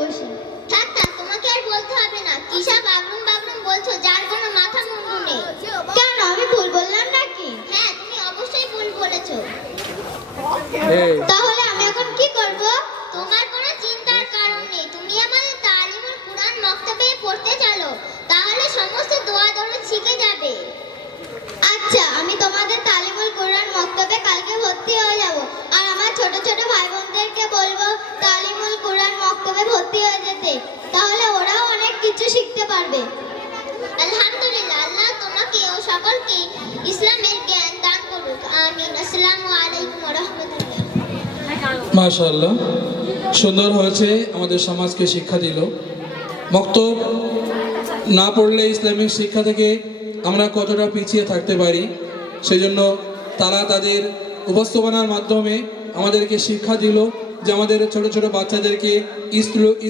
বসি। থাক থাক, তোমাকে আর বলতে হবে না। কি সব বাবরুম বাবরুম বলছো, যার কোনো মাথা মুন্ডু নেই। কেন, আমি ভুল বললাম নাকি? হ্যাঁ, তুমি অবশ্যই ভুল বলেছো। তাহলে আমি এখন কি করব? তোমার কোনো চিন্তার কারণ নেই। তুমি আমাদের তালিমুল কুরআন মক্তবে পড়তে চলো, তাহলে সমস্ত দোয়া দরুদ শিখে যাবে। আচ্ছা, আমি তোমাদের তালিমুল কুরআন মক্তবে কালকে ভর্তি হয়ে যাব। আর আমার ছোট ছোট ভাই বোনদেরকে বলবো তালিমুল কুরআন মক্তবে ভর্তি হয়ে যেতে, তাহলে ওরাও অনেক কিছু শিখতে পারবে। আলহামদুলিল্লাহ, আল্লাহ তোমাকে ও সকলকে ইসলামের জ্ঞান দান করুক। আমিন। আসসালামু আলাইকুম ওয়া রাহমাতুল্লাহ। মাশাআল্লাহ, সুন্দর হয়েছে, আমাদের সমাজকে শিক্ষা দিল। মক্তব না পড়লে ইসলামিক শিক্ষা থেকে আমরা কতটা পিছিয়ে থাকতে পারি, সেই জন্য তারা তাদের উপস্থাপনার মাধ্যমে আমাদেরকে শিক্ষা দিল যে আমাদের ছোট ছোট বাচ্চাদেরকে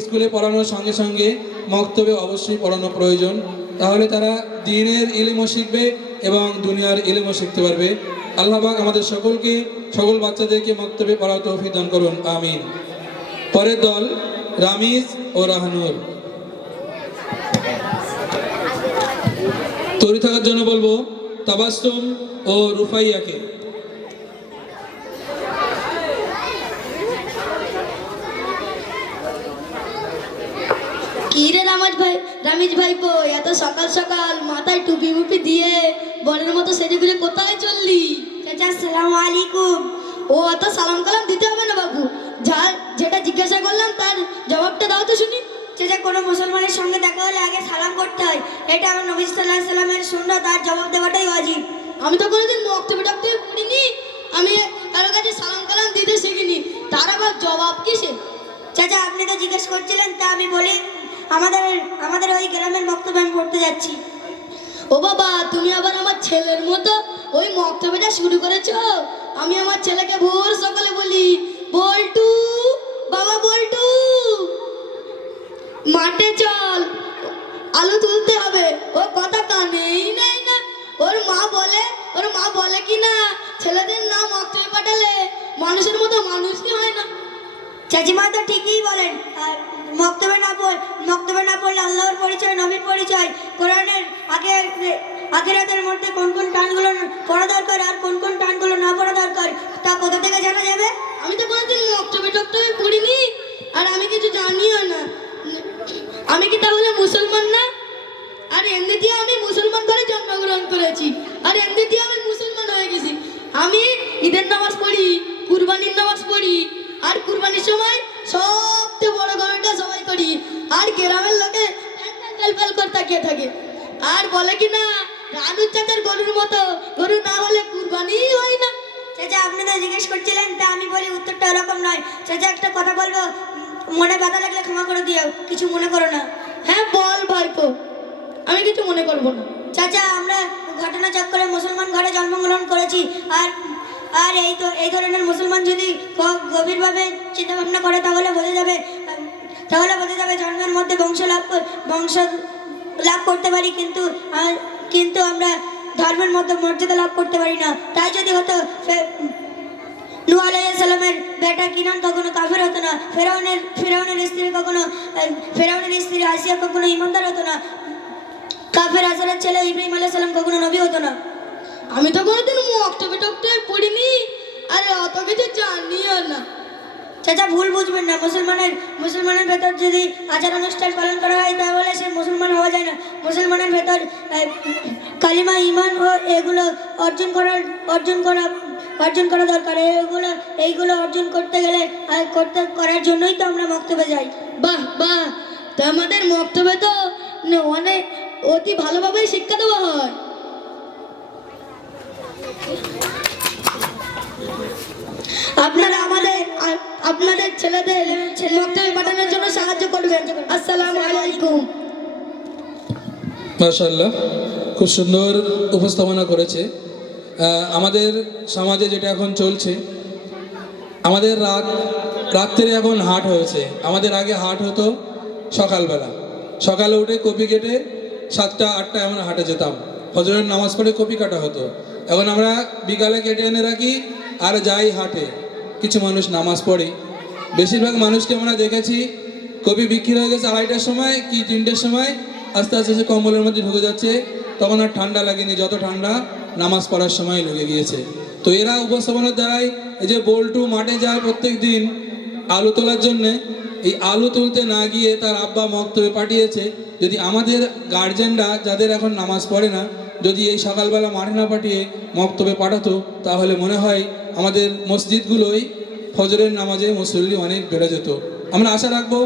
স্কুলে পড়ানোর সঙ্গে সঙ্গে মক্তবে অবশ্যই পড়ানো প্রয়োজন। তাহলে তারা দ্বীনের ইলমও শিখবে এবং দুনিয়ার ইলমও শিখতে পারবে। আল্লাহ পাক আমাদের সকলকে, সকল বাচ্চাদেরকে মক্তবে পড়ার তৌফিক দান করুন, আমিন। পরের দল রামিজ ও রাহানুর। তৈরি থাকার জন্য বলবো তাবাসসুম ও রুফাইয়াকে। কি রে রামিজ ভাইপো, এত সকাল সকাল মাথায় টুপি মুপি দিয়ে বনের মতো সেজে গুজে কোথায় চললি? চাচা আসসালামু আলাইকুম। ও অত সালাম কালাম দিতে হবে না বাবু, যেটা জিজ্ঞাসা করলাম তার জবাবটা দাও তো শুনি। চাচা, কোনো মুসলমানের সঙ্গে দেখা হলে আগে সালাম করতে হয়, এটা আমার নবী সাল্লাল্লাহু আলাইহি সাল্লামের সুন্নাত, তার জবাব দেওয়াটাই ওয়াজিব। আমি তো কোনোদিন মক্তবে টক্তবে পড়িনি, আমি কারো কাছে সালাম কালাম দিতে শিখিনি, তার আবার জবাব কিসে? চাচা, আপনি তো জিজ্ঞেস করছিলেন, তা আমি বলি আমাদের ওই গ্রামের মক্তবে আমি পড়তে যাচ্ছি। ও বাবা, তুমি আবার আমার ছেলের মতো ওই মক্তবেটা শুরু করেছো? আমি আমার ছেলেকে ভোর সকালে বলি, বল্টু বাবা বল্টু মাঠে চল, আলু তুলতে হবে। ও কথা কানেই নেয় না। ওর মা বলে কি না, ছেলেদের নাম মক্তবে পাঠালে মানুষের মতো মানুষই হয় না। চাচিমা তো ঠিকই বলেন। আর মক্তবে না পড়লে আল্লাহর পরিচয়, নবীর পরিচয়, কোরআনের আখিরাতের মধ্যে কোন কোন টানগুলো পড়া দরকার আর কোন কোন টানগুলো না পড়া দরকার, তা কোথা থেকে জানা যাবে? আমি তো কোনোদিন মক্তবে টক্তবে পড়িনি, আর আমি কিছু জানিও না। আমি কি তাহলে মুসলমান না? আর এমনিতেই আমি মুসলমান ঘরে জন্মগ্রহণ করেছি, আর এমনিতেই আমি মুসলমান হয়ে গেছি। আমি ঈদের নামাজ পড়ি, কুরবানির নামাজ পড়ি, আর কুরবানির সময় সবচেয়ে বড় গরুটা সবাই করি, আর গ্রামের লোকে ফেল করে তাকিয়ে থাকে আর বলে কি না, রানুর চাচার গরুর মতো গরু না হলে কুরবানিই হয় না। চাচা, আপনি তো জিজ্ঞেস করছিলেন, তা আমি বলি উত্তরটা ওরকম নয়। চাচা, একটা কথা বলবো, মনে ব্যথা লাগলে ক্ষমা করে দিও, কিছু মনে করো না। হ্যাঁ বল ভাইপো, আমি কিছু মনে করবো না। চাচা, আমরা ঘটনা চক্করে মুসলমান ঘরে জন্মগ্রহণ করেছি, আর এই ধরনের মুসলমান যদি গভীরভাবে চিন্তা ভাবনা করে তাহলে বোঝা যাবে জন্মের মধ্যে বংশ লাভ করতে পারি, কিন্তু আমরা ধর্মের মধ্যে মর্যাদা লাভ করতে পারি না। তাই যদি হতো, নূহ আলাইহিস সালামের বেটা কিনান কখনো কাফের হতো না, ফেরাউনের স্ত্রী আসিয়া কখনো ইমানদার হতো না, কাফের আসারের ছেলে ইব্রাহিম আলাইহিস সালাম কখনো নবী হতো না। আমি তো কোনোদিন মক্তবে টক্তবে পড়িনি, আর অত কিছু জানিও না। চাচা, ভুল বুঝবেন না। মুসলমানের ভেতর যদি আচার অনুষ্ঠান পালন করা হয় তাহলে সে মুসলমান হওয়া যায় না। মুসলমানের ভেতর কালিমা, ঈমান ও এগুলো অর্জন করা দরকার। এইগুলো অর্জন করতে গেলে করার জন্যই তো আমরা মক্তবে যাই। বাহ বাহ, তো আমাদের মক্তবে তো অনেক অতি ভালোভাবেই শিক্ষা দেওয়া হয়। আপনারা আপনাদের ছেলেদের মক্তবে পাঠানোর জন্য সাহায্য করবেন। আসসালামু আলাইকুম। মাশাআল্লাহ, খুব সুন্দর উপস্থাপনা করেছে। আমাদের সমাজে যেটা এখন চলছে, আমাদের রাত্রে এখন হাট হয়েছে। আমাদের আগে হাট হতো সকালে উঠে কপি কেটে 7টা 8টা এমন হাটে যেতাম, ফজরের নামাজ পড়ে কপি কাটা হতো। এখন আমরা বিকালে কেটে এনে রাখি আর যাই হাটে। কিছু মানুষ নামাজ পড়ে, বেশিরভাগ মানুষকে আমরা দেখেছি কপি বিক্রি হয়ে গেছে 2:30টার সময় কি 3টের সময়, আস্তে আস্তে সে কম্বলের মধ্যে ঢুকে যাচ্ছে, তখন আর ঠান্ডা লাগেনি, যত ঠান্ডা নামাজ পড়ার সময় লেগে গিয়েছে। তো এরা উপস্থাপনের দ্বারাই এই যে বল্টু মাঠে যায় প্রত্যেক দিন আলু তোলার জন্যে, এই আলু তুলতে না গিয়ে তার আব্বা মক্তবে পাঠিয়েছে। যদি আমাদের গার্জেনরা যাদের এখন নামাজ পড়ে না, যদি এই সকালবেলা মাঠে না পাঠিয়ে মক্তবে পাঠাতো, তাহলে মনে হয় আমাদের মসজিদগুলোই ফজরের নামাজে মুসল্লি অনেক বেড়ে যেত। আমরা আশা রাখবো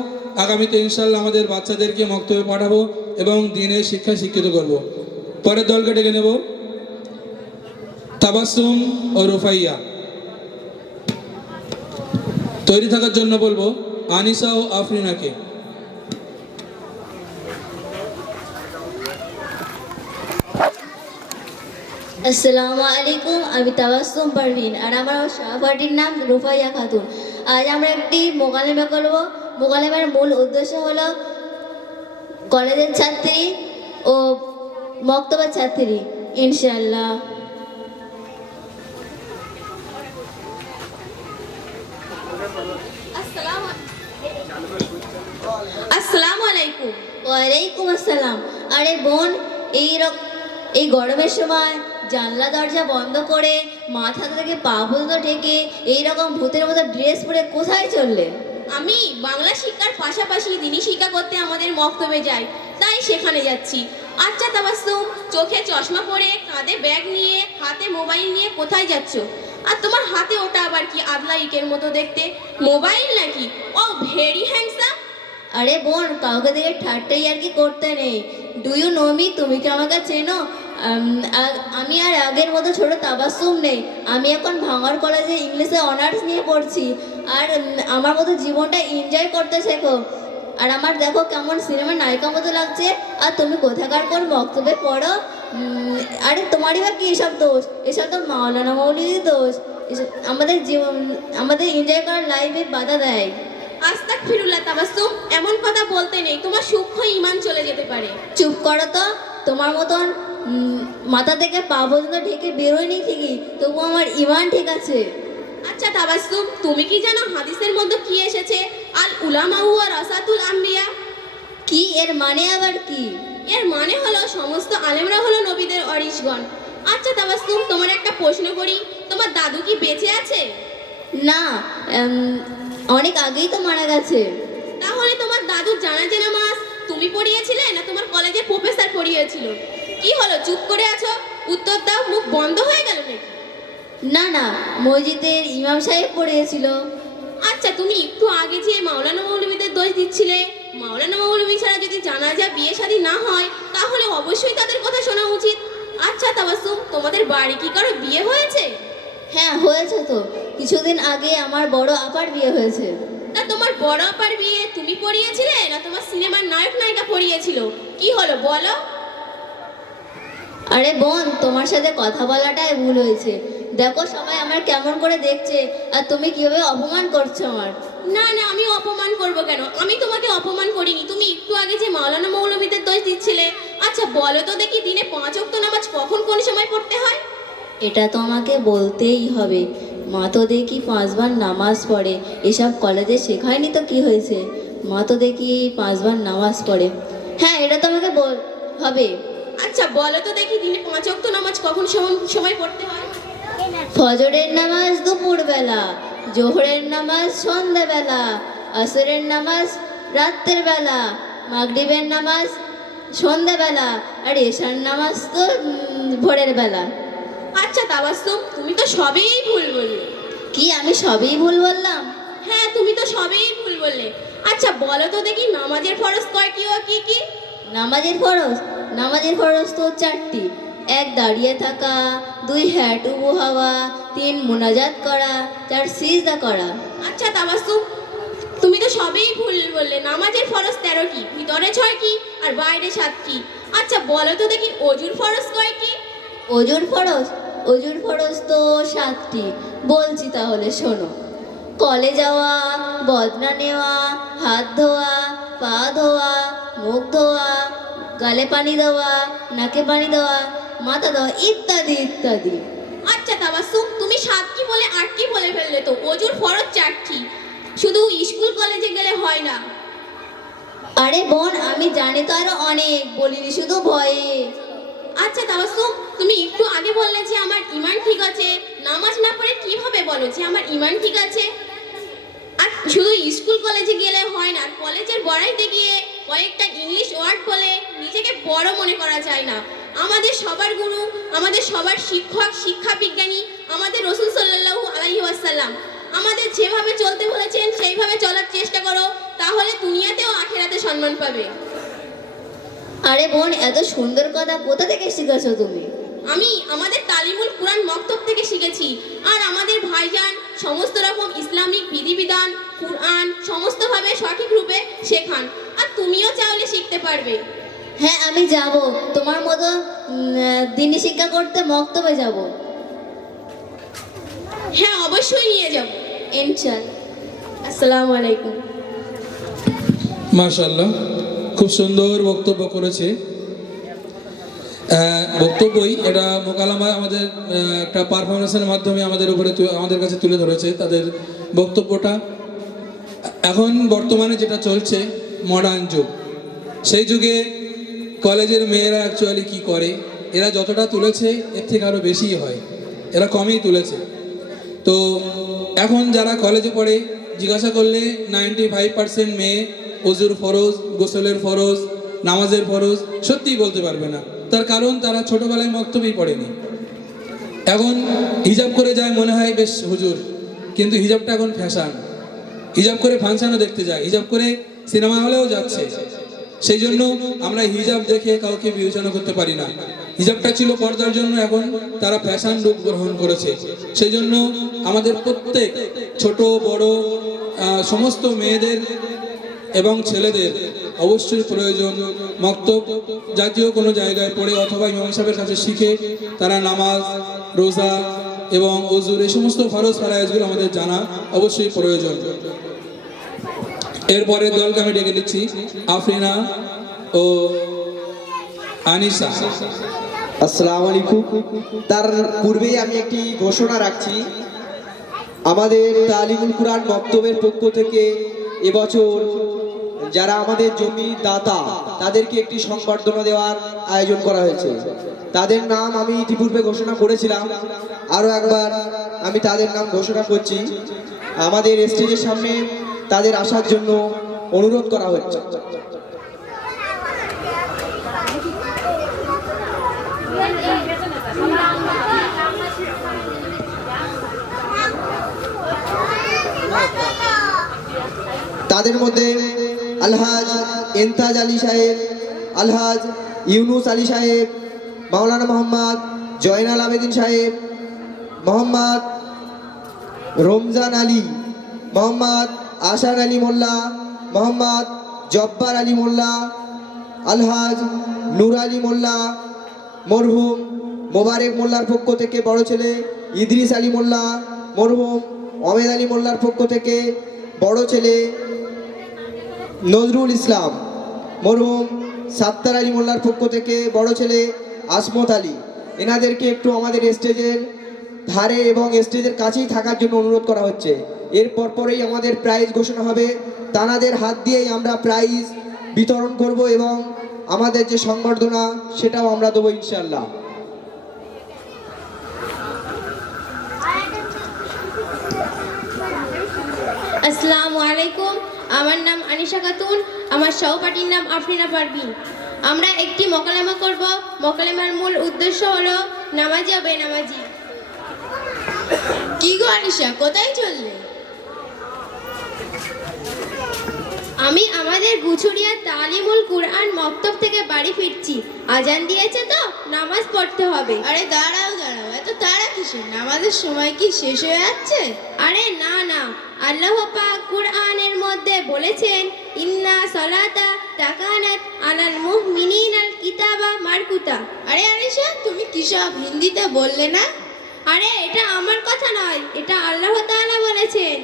আগামীতে ইনশাল্লাহ আমাদের বাচ্চাদেরকে মক্তবে পাঠাবো এবং দিনের শিক্ষায় শিক্ষিত করব। পরের দলকে ডেকে নেব, তাবাসসুম ও রুফাইয়া। তৈরি থাকার জন্য বলবো আনিসা ও আফরিনাকে। আসসালামু আলাইকুম, আমি তাবাসসুম পারভিন আর আমার সহপাঠীর নাম রুফাইয়া খাতুন। আজ আমরা একটি মোকালেমা করব। মোকালেমার মূল উদ্দেশ্য হলো কলেজের ছাত্রী ও মক্তবের ছাত্রী ইনশাআল্লাহ। আসসালামু আলাইকুম। ওয়ালাইকুম আসসালাম। আরে বোন, এই গরমের সময় জানলা দরজা বন্ধ করে মাথা থেকে পা পর্যন্ত ঢেকে এইরকম ভূতের মতো ড্রেস পরে কোথায় চললে? আমি বাংলা শিক্ষার পাশাপাশি দিনই শিক্ষা করতে আমাদের মক্তবে যাই, তাই সেখানে যাচ্ছি। আচ্ছা তাবাসসুম, চোখে চশমা পরে, কাঁধে ব্যাগ নিয়ে, হাতে মোবাইল নিয়ে কোথায় যাচ্ছ? আর তোমার হাতে ওটা আবার কি, আদলা ইটের মতো দেখতে, মোবাইল নাকি? ও ভেরি হ্যান্ডসাম। আরে বোন, কাউকে দেখে ঠাট্টাই আর কি করতে নেই। Do you know me? তুমি কি আমাকে চেনো? আমি আর আগের মতো ছোট তাবাসসুম নেই। আমি এখন ভাঙড় কলেজে ইংলিশে অনার্স নিয়ে পড়ছি। আর আমার মতো জীবনটা এনজয় করতে শেখো। আর আমার দেখো কেমন সিনেমার নায়িকা মতো লাগছে। আর তুমি কোথাকার কোন বক্তব্যে পড়ো? আরে তোমারই বা কি এসব দোষ? এসব তো মাওলানা মৌলভীর দোষ। আমাদের জীবন, আমাদের এনজয় করার লাইফে বাধা দেয়। আস্তাগফিরুল্লাহ তাবাসসুম, এমন কথা বলতে নেই, তোমার সূক্ষ্ম ঈমান চলে যেতে পারে। চুপ করো তো। তোমার মতন মাথা থেকে পা পর্যন্ত ঢেকে বেরোয়নি ঠিকই, তবু আমার ঈমান ঠিক আছে। আচ্ছা তাবাসসুম, তুমি কি জানো হাদিসের মধ্যে কি এসেছে? আল উলামাউ ওয়ারাসাতুল আম্বিয়া। কি এর মানে আবার কি? এর মানে হলো সমস্ত আলেমরা হলো নবীদের ওয়ারিসগণ। আচ্ছা তাবাসসুম, তোমার একটা প্রশ্ন করি, তোমার দাদু কি বেঁচে আছে? না, অনেক আগেই তো মারা গেছে। তাহলে তোমার দাদুর জানাজা নামাজ তুমি পড়িয়েছিলে না তোমার কলেজের প্রফেসর পড়িয়েছিল? কি হলো, চুপ করে আছো? উত্তর দাও, মুখ বন্ধ হয়ে গেল নাকি? না না, মসজিদের ইমাম সাহেব পড়িয়েছিল। আচ্ছা, তুমি একটু আগে যে মাওলানা মৌলভীদের দোষ দিচ্ছিলে, মাওলানা মৌলভী ছাড়া যদি জানাজা বিয়ে শাদী না হয় তাহলে অবশ্যই তাদের কথা শোনা উচিত। আচ্ছা তাবাসসুম, তোমাদের বাড়ি কি কারো বিয়ে হয়েছে? হ্যাঁ হয়েছে তো, কিছুদিন আগে আমার বড় আপার বিয়ে হয়েছে। তা তোমার বড় আপার বিয়ে তুমি পড়িয়েছিলে না তোমার সিনেমার নায়ক নায়িকা পড়িয়েছিল? কি হলো বলো? আরে বোন, তোমার সাথে কথা বলাটাই ভুল হয়েছে। দেখো সবাই আমার কেমন করে দেখছে, আর তুমি কিভাবে অপমান করছো আমার। না না, আমি অপমান করব কেন? আমি তোমাকে অপমান করিনি। তুমি একটু আগে যে মাওলানা মৌলভীদের দোষ দিচ্ছিলে, আচ্ছা বলো তো দেখি, দিনে 5 ওয়াক্ত নামাজ কখন কোন সময় পড়তে হয়? এটা তো আমাকে বলতেই হবে। মা তো দেখি 5 বার নামাজ পড়ে। এসব কলেজে শেখায়নি তো কি হয়েছে, মা তো দেখি 5 বার নামাজ পড়ে। হ্যাঁ, এটা তো আমাকে হবে। আচ্ছা বলো তো দেখি, দিনে 5 ওয়াক্ত নামাজ কখন সময় পড়তে হয়? ফজরের নামাজ দুপুরবেলা, জোহরের নামাজ সন্ধ্যাবেলা, আসরের নামাজ রাত্রের বেলা, মাগরিবের নামাজ সন্ধ্যাবেলা, আর এশার নামাজ তো ভোরের বেলা। আচ্ছা তাবাসসুম, তুমি তো সবই ভুল বললে। কি আমি সবই ভুল বললাম? হ্যাঁ, তুমি তো সবই ভুল বললে। আচ্ছা বলো তো দেখি, নামাজের ফরজ কয়টি ও কি কি? নামাজের ফরজ তো 4টি। 1 দাঁড়িয়ে থাকা, 2 হ্যাট উবু হওয়া, 3 মুনাজাত করা, 4 সিজদা করা। আচ্ছা তাবাসসুম, তুমি তো সবই ভুল বললে। নামাজের ফরজ 13টি, ভিতরে 6টি আর বাইরে 7টি। আচ্ছা বলো তো দেখি, অজুর ফরজ কয়টি? অজুর ফরজ তো 7টি। বলছি তাহলে শোনো। কলে যাওয়া, বদনা নেওয়া, হাত ধোয়া, পা ধোয়া, মুখ ধোয়া, গালে পানি দেওয়া, নাকে পানি দেওয়া, মাথা দেওয়া, ইত্যাদি ইত্যাদি। আচ্ছা তাবাসসুম, তুমি 7টি বলে 8টি বলে ফেললে তো। অজুর ফরজ 4টি, শুধু স্কুল কলেজে গেলে হয় না। আরে বোন, আমি জানি তো আরো অনেক, বলিনি শুধু ভয়ে। আচ্ছা তাবাসসুম, তুমি একটু আগে বললে যে আমার ঈমান ঠিক আছে, নামাজ না পড়ে কিভাবে বলো যে আমার ঈমান ঠিক আছে? আর শুধু স্কুল কলেজে গেলে হয় না, কলেজের বড়াইতে গিয়ে কয়েকটা ইংলিশ ওয়ার্ড বলে নিজেকে বড় মনে করা যায় না। আমাদের সবার গুরু, আমাদের সবার শিক্ষক, শিক্ষা বিজ্ঞানী আমাদের রাসূল সাল্লাল্লাহু আলাইহি ওয়াসাল্লাম আমাদের যেভাবে চলতে বলেছেন সেইভাবে চলার চেষ্টা করো, তাহলে দুনিয়াতেও আখিরাতে সম্মান পাবে। আরে বোন, এত সুন্দর কথা কোথা থেকে শিখেছো তুমি? আমি আমাদের তালিমুল কুরআন মক্তব থেকে শিখেছি। আর আমাদের ভাইজান সমস্ত রকম ইসলামিক বিধিবিধান, কুরআন সমস্তভাবে সঠিক রূপে শেখান। আর তুমিও চাইলে শিখতে পারবে। হ্যাঁ, আমি যাব, তোমার মতো দিনী শিক্ষা করতে মক্তবে যাব। হ্যাঁ, অবশ্যই নিয়ে যাব ইনশাআল্লাহ। আসসালামু আলাইকুম। মাশাআল্লাহ, খুব সুন্দর বক্তব্য করেছে। বক্তব্যই এটা মোকালামা আমাদের একটা পারফরমেন্সের মাধ্যমে আমাদের কাছে তুলে ধরেছে তাদের বক্তব্যটা। এখন বর্তমানে যেটা চলছে মডার্ন যুগ, সেই যুগে কলেজের মেয়েরা অ্যাকচুয়ালি কি করে, এরা যতটা তুলেছে এর থেকে আরও বেশিই হয়, এরা কমই তুলেছে। তো এখন যারা কলেজে পড়ে জিজ্ঞাসা করলে 95% মেয়ে ওযুর ফরজ, গোসলের ফরজ, নামাজের ফরজ সত্যিই বলতে পারবে না। তার কারণ তারা ছোটোবেলায় মক্তবেই পড়েনি। এখন হিজাব করে যায় মনে হয় বেশ হুজুর, কিন্তু হিজাবটা এখন ফ্যাশন। হিজাব করে ফাংশনও দেখতে যায়, হিজাব করে সিনেমা হলেও যাচ্ছে। সেই জন্য আমরা হিজাব দেখে কাউকে বিবেচনা করতে পারি না। হিজাবটা ছিল পর্দার জন্য, এখন তারা ফ্যাশন রূপ গ্রহণ করেছে। সেই জন্য আমাদের প্রত্যেক ছোট বড় সমস্ত মেয়েদের এবং ছেলেদের অবশ্যই প্রয়োজন মক্তব জাতীয় কোনো জায়গায় পড়ে অথবা ইমাম সাহেবের কাছে শিখে তারা নামাজ, রোজা এবং ওযুর এই সমস্ত ফরজ ফারায়েজগুলো আমাদের জানা অবশ্যই প্রয়োজন। এরপরে দলকে আমি ডেকে দিচ্ছি আফরিনা ও আনিসা। আসসালামু আলাইকুম। তার পূর্বেই আমি একটি ঘোষণা রাখছি, আমাদের তালিমুল কুরআন মক্তবের পক্ষ থেকে এবছর যারা আমাদের জমির দাতা তাদেরকে একটি সংবর্ধনা দেওয়ার আয়োজন করা হয়েছে। তাদের নাম আমি ইতিপূর্বে ঘোষণা করেছিলাম, আরও একবার আমি তাদের নাম ঘোষণা করছি। আমাদের স্টেজের সামনে তাদের আসার জন্য অনুরোধ করা হচ্ছে। তাদের মধ্যে আলহাজ এন্তাজ আলী সাহেব, আলহাজ ইউনুস আলী সাহেব, মাওলানা মোহাম্মদ জয়নাল আবেদিন সাহেব, মোহাম্মদ রমজান আলী, মোহাম্মদ আশান আলী মোল্লা, মোহাম্মদ জব্বার আলী মোল্লা, আলহাজ নূর আলী মোল্লা, মরহুম মোবারক মোল্লার পক্ষ থেকে বড় ছেলে ইদ্রিস আলী মোল্লা, মরহুম অমেদ আলী মোল্লার পক্ষ থেকে বড় ছেলে নজরুল ইসলাম, মরহুম সাত্তার আলী মোল্লার পক্ষ থেকে বড় ছেলে আসমত আলী। এনাদেরকে একটু আমাদের স্টেজের ধারে এবং স্টেজের কাছেই থাকার জন্য অনুরোধ করা হচ্ছে। এর পরপরেই আমাদের প্রাইজ ঘোষণা হবে, তানাদের হাত দিয়েই আমরা প্রাইজ বিতরণ করব এবং আমাদের যে সংবর্ধনা সেটাও আমরা দেবো ইনশাআল্লাহ। আসসালামু আলাইকুম, আমার নাম আনিশা খাতুন, আমার সহপাঠীর নাম আফরিনা পারভিন। আমরা একটি মোকালেমা করব। মোকালেমার মূল উদ্দেশ্য হলো নামাজি ও বেনামাজি। কি গো আনিশা, কোথায় চললে? আমি আমাদের গুছুরিয়া তালিমুল কুরআন মক্তব থেকে বাড়ি ফিরছি। আজান দিয়েছে তো, নামাজ পড়তে হবে। আরে দাঁড়াও দাঁড়াও, এত তাড়া কিসের? নামাজের সময় কি শেষ হয়ে যাচ্ছে? আরে না না, আল্লাহ পাক কুরআনের মধ্যে বলেছেন, ইন্না সালাতা তাকানাত আলাল মুমিনিনাল কিতাবা মারকুতা। আরে আনিশা, তুমি কি সব হিন্দিতে বললে না? আরে এটা আমার কথা নয়, এটা আল্লাহ তাআলা বলেছেন।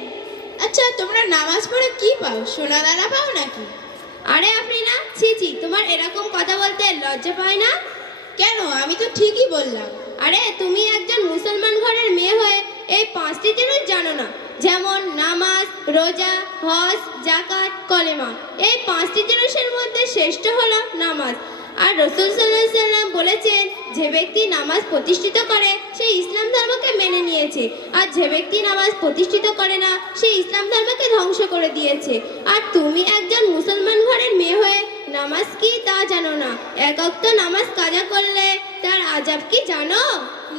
আচ্ছা, তোমরা নামাজ পড়ে কি পাও? সোনা দানা পাও নাকি? আরে আফরিনা, ছি ছি, তোমার এরকম কথা বলতে লজ্জা পায় না? কেন, আমি তো ঠিকই বললাম। আরে তুমি একজন মুসলমান ঘরের মেয়ে হয়ে এই 5টি জিনিস জানো না, যেমন নামাজ, রোজা, হজ, জাকাত, কলেমা। এই 5টি জিনিসের মধ্যে শ্রেষ্ঠ হলো নামাজ। আর রসুল সাল্লাল্লাহু আলাইহি সাল্লাম বলেছেন, যে ব্যক্তি নামাজ প্রতিষ্ঠিত করে সে ইসলাম ধর্মকে মেনে নিয়েছে, আর যে ব্যক্তি নামাজ প্রতিষ্ঠিত করে না সে ইসলাম ধর্মকে ধ্বংস করে দিয়েছে। আর তুমি একজন মুসলমান ঘরের মেয়ে হয়ে নামাজ কি তা জানো না? এক ওয়াক্ত নামাজ কাজা করলে তার আযাব কি জানো?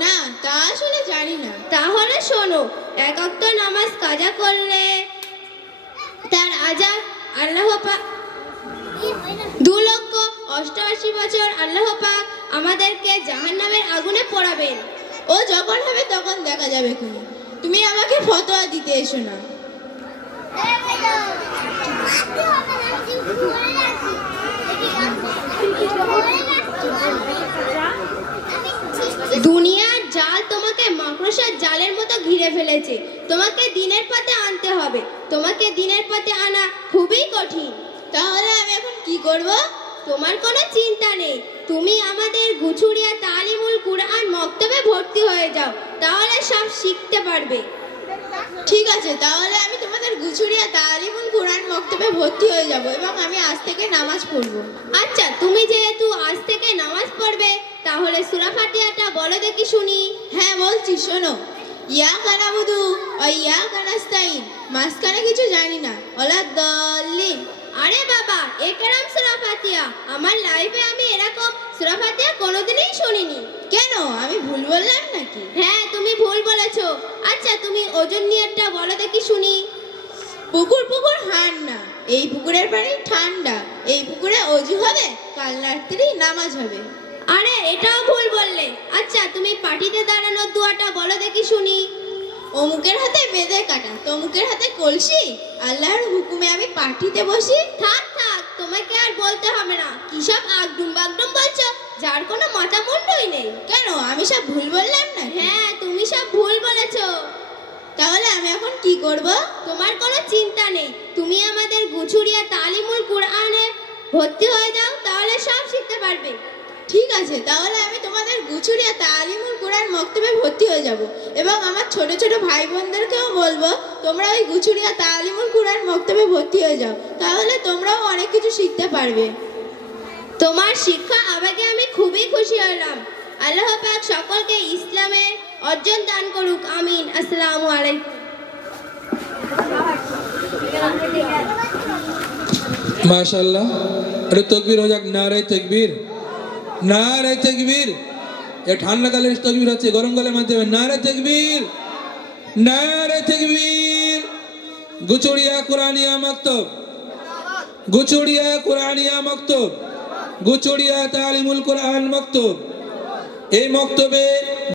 না, তা আসলে জানি না। তাহলে শোনো, এক ওয়াক্ত নামাজ কাজা করলে তার আযাব আল্লাহ পাক 2,88,000 বছর আল্লাহ পাক আমাদেরকে জাহান্নামের আগুনে পোড়াবেন। ও যখন হবে তখন দেখা যাবে কোনো। তুমি আমাকে ফতোয়া দিতে এসো না। দুনিয়ার জাল তোমাকে মাকড়সার জালের মতো ঘিরে ফেলেছে। তোমাকে দিনের পথে আনতে হবে। তোমাকে দিনের পথে আনা খুবই কঠিন। তাহলে আমি এখন কি করব? তোমার কোনো চিন্তা নেই, তুমি আমাদের গুছুরিয়া তালিমুল কুরআন মক্তবে ভর্তি হয়ে যাও, তাহলে সব শিখতে পারবে। ঠিক আছে, তাহলে আমি তোমাদের গুছুরিয়া তালিমুল কুরআন মক্তবে ভর্তি হয়ে যাব এবং আমি আজ থেকে নামাজ পড়ব। আচ্ছা, তুমি যেহেতু আজ থেকে নামাজ পড়বে, তাহলে সূরা ফাতিহাটা বলো দেখি শুনি। হ্যাঁ বলছি, শোনো। ইয়াকা নাবুদু ও ইয়াকা নাস্তাইন, মাঝখানে কিছু জানি না। ওয়ালাদ-দাল্লিন। আরে বাবা, একরাম সূরা ফাতিহা! আমার লাইফে আমি এরকম সূরা ফাতিহা কোনোদিনই শুনিনি। কেন, আমি ভুল বললাম নাকি? হ্যাঁ, তুমি ভুল বলেছো। আচ্ছা, তুমি ওজন নিয়তটা বলো দেখি শুনি। পুকুর পুকুর হার না, এই পুকুরের পানি ঠান্ডা, এই পুকুরে অজু হবে, কাল রাত্রি নামাজ হবে। আরে, এটাও ভুল বললে। আচ্ছা, তুমি পাটিতে দাঁড়ানোর দোয়াটা বলো দেখি শুনি। অমুকের হাতে বেঁধে কাটা, তমুকের হাতে কলসি, আল্লাহর হুকুমে আমি পাটিতে বসি। থাক থাক, তোমাকে আর বলতে হবে না। কি সব আগডুম বাগডুম বলছো, যার কোনো মাথা মুন্ডই নেই। কেন, আমি সব ভুল বললাম না? হ্যাঁ, তুমি সব ভুল বলেছো। তাহলে আমি এখন কি করব? তোমার কোনো চিন্তা নেই, তুমি আমাদের গুছুরিয়া তালিমুল কুরআনে ভর্তি হয়ে যাও, তাহলে সব শিখতে পারবে। ঠিক আছে, তাহলে আমি তোমাদের গুছুরিয়া তালিমুল কুরআন মক্তবে ভর্তি হয়ে যাব এবং আমার ছোট ছোট ভাই বোনদেরকেও বলবো তোমরা ওই গুছুরিয়া তালিমুল কুরআন মক্তবে ভর্তি হয়ে যাও, তাহলে তোমরাও অনেক কিছু শিখতে পারবে। তোমার শিক্ষা আবেগে আমি খুবই খুশি হলাম। আল্লাহ পাক সকলকে ইসলামের অর্জন দান করুক, আমিন। আসসালামু আলাইকুম। মাশাআল্লাহ, আরে তকবীর হয়ে যাক। নারে তকবীর, নারে তকবীর। এ ঠান্ডাকালের তকবীর হচ্ছে, গরমকালের মানতে হবে। নারে তকবীর, নারে তকবীর। গুচুড়িয়া কুরআনিয়া মক্তব, গুচুড়িয়া কুরআনিয়া মক্তব, গুচুড়িয়া তালিমুল কুরআন মক্তব। এই মক্তবে